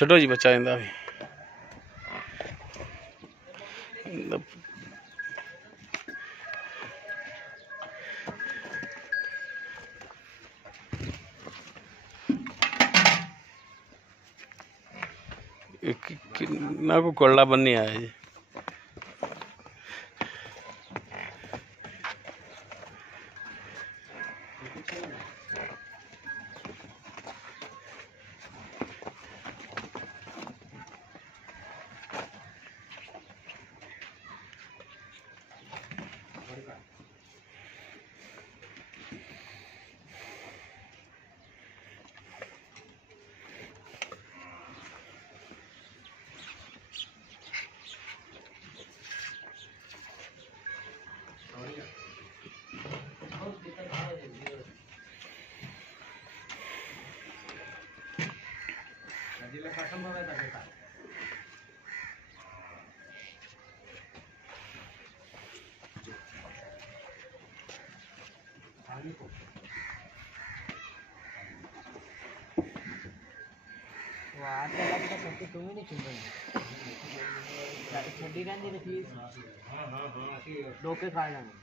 छो जी बच्चा इंदा भी ना को कोल्ला बननी आया जी। डोके खा लेंगे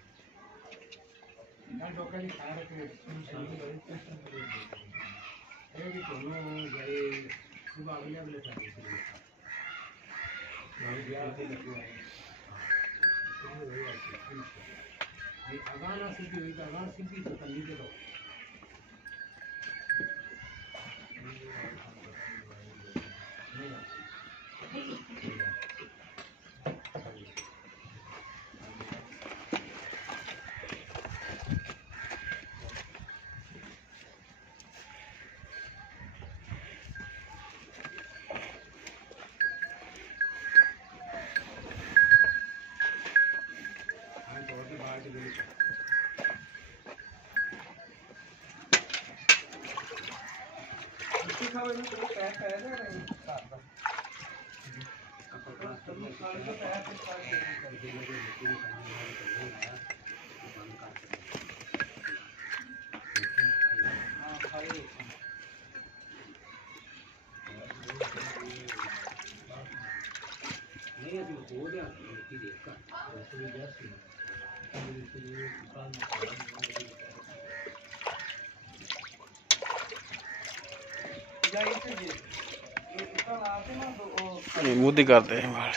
मुद्दी करते हैं बाल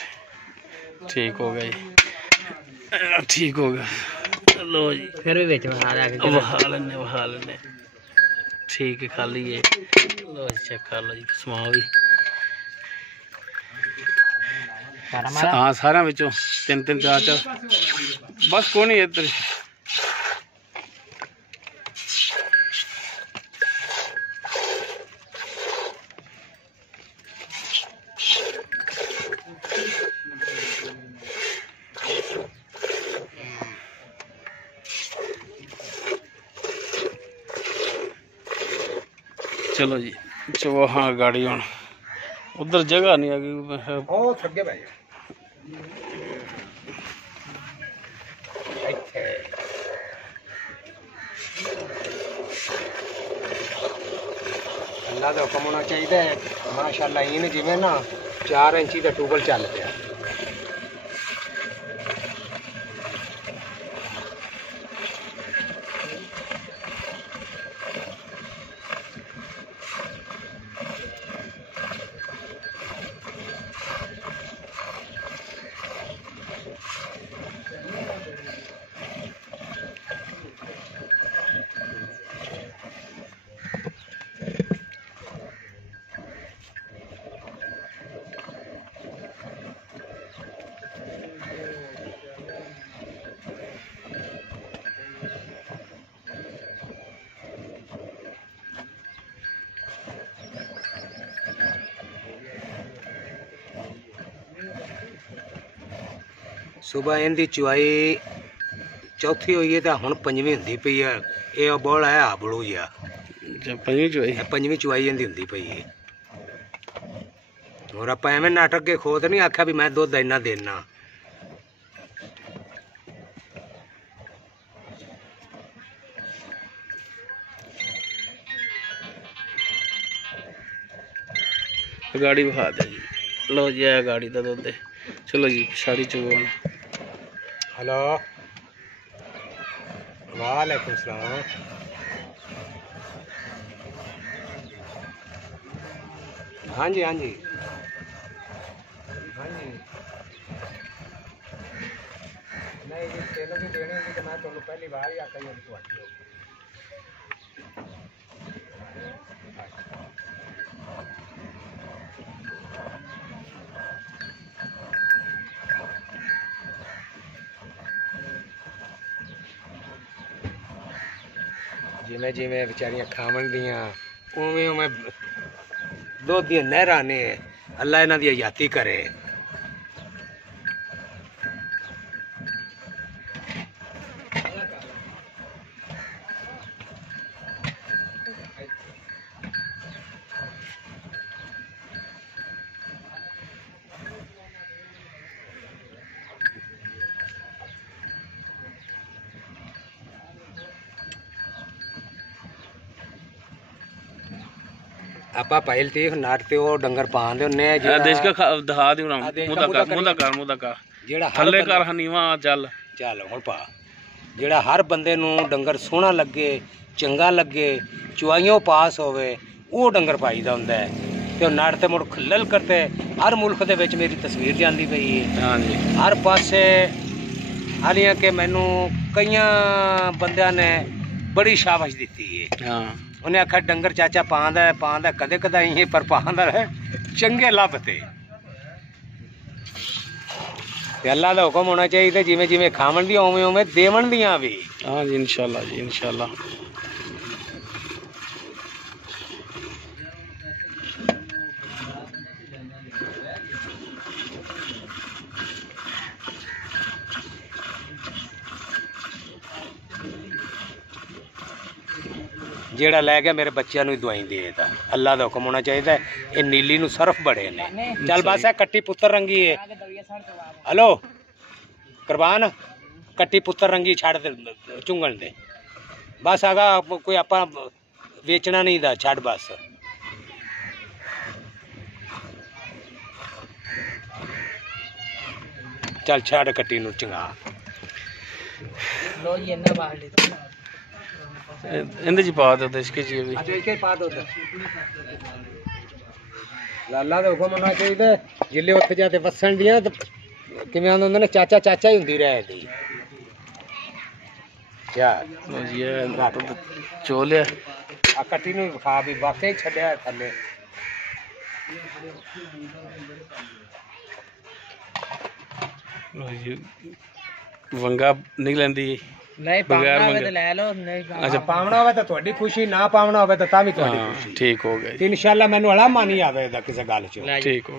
ठीक हो गया जी। ठीक हो गया लो जी फिर भी बेच बहा लेने ठीक है खाली है लो जी चेक कर लो जी समा भी हाँ सारे बिचों तीन तीन चार चार बस कौन ही इधर चलो जी चलो हाँ गाड़ी हूँ उधर जगह नहीं आ गई अल्लाह का हुक्म होना चाहिए माशाअल्लाह इन जिवें ना 4 इंची का ट्यूबल चल पिया सुबह इनकी चुआई चौथी हुई है तो हुण पंजवीं हुंदी पई है ये बोल है आबड़ू जिहा पंजवीं चुआई इनकी हुंदी पई है और आप एवं नाटक के खोद नहीं आख्या भी मैं दुध इन्ना देना गाड़ी विखा दे जी। लो जी है गाड़ी का दुध। चलो जी साड़ी चुगवान। हेलो वालेकुम सलाम। हाँ जी हाँ जी हाँ जी नहीं जी तेल भी देने की तो मैं तुहानू पहली बार ही आखा जी तुहाडी हो जिमें जिमें बेचारियां खावन दियां उवें उवें दुध दी नहरां ने अल्लाह इन्हां दी हयाती करे। आपा पहल थी नाटते वो डंगर पांदे ने देश का दिखा दी ना मुदा कर जेड़ा थल्ले कर हनीवा चल चल हुण पा जेड़ा हर बंदे नू डंगर सोहना लगे चंगा लगे चुआइयों पास होवे वो डंगर पाईदा हुंदा है ते नाटते मुड़ खल्लल करते हर मुल्क दे विच मेरी तस्वीर जांदी पई है। हां जी हर पासे हालियां कि मैनू कईयां बंदियां ने बड़ी शाबाश दी है। हां उन्हें आखा डंगर चाचा पांदा कदे कदाई है पर पांदा है चंगे लभते अल्लाह का हुक्म होना चाहिए जिमें जिमें खावन दी उवें उवें देवन दियां भी। हाँ जी इंशाल्लाह जी इंशाल्लाह। जेड़ा लै गया मेरे बच्चों नू दवाई देता अल्लाह का हुक्म होना चाहिए। ये नीली नू सरफ बड़े ने चल बस है कट्टी पुत्र रंगी है। हेलो कुर्बान कट्टी पुत्र रंगी छड़ दे चुंगन दे बस आगा कोई आपा वेचना नहीं दा छड़ बस। चल छड़ कट्टी नू चंगा लो ये ना बाहर इंदे जी पा दो इसके जी भी अच्छा इसके पा दो लाला दा हुक्म होना चाहिए जिले उत्थे जाते वसन दियां ते किवें आंदे हुंदे ने चाचा चाचा ही हुंदी रहे दी क्या लो जी ये चोले आ कट्टी नू खा भी वाकई छड्या थल्ले लो जी वंगा नहीं लेंदी नहीं पावना होवे तो ले लो नहीं अच्छा पावना होवे तो ਤੁਹਾਡੀ खुशी ना पावना होवे तो तां भी ਤੁਹਾਡੀ खुशी ठीक हो गया इंशाल्लाह मैनू अड़ा मानी आवे दा किसे गल च ठीक हो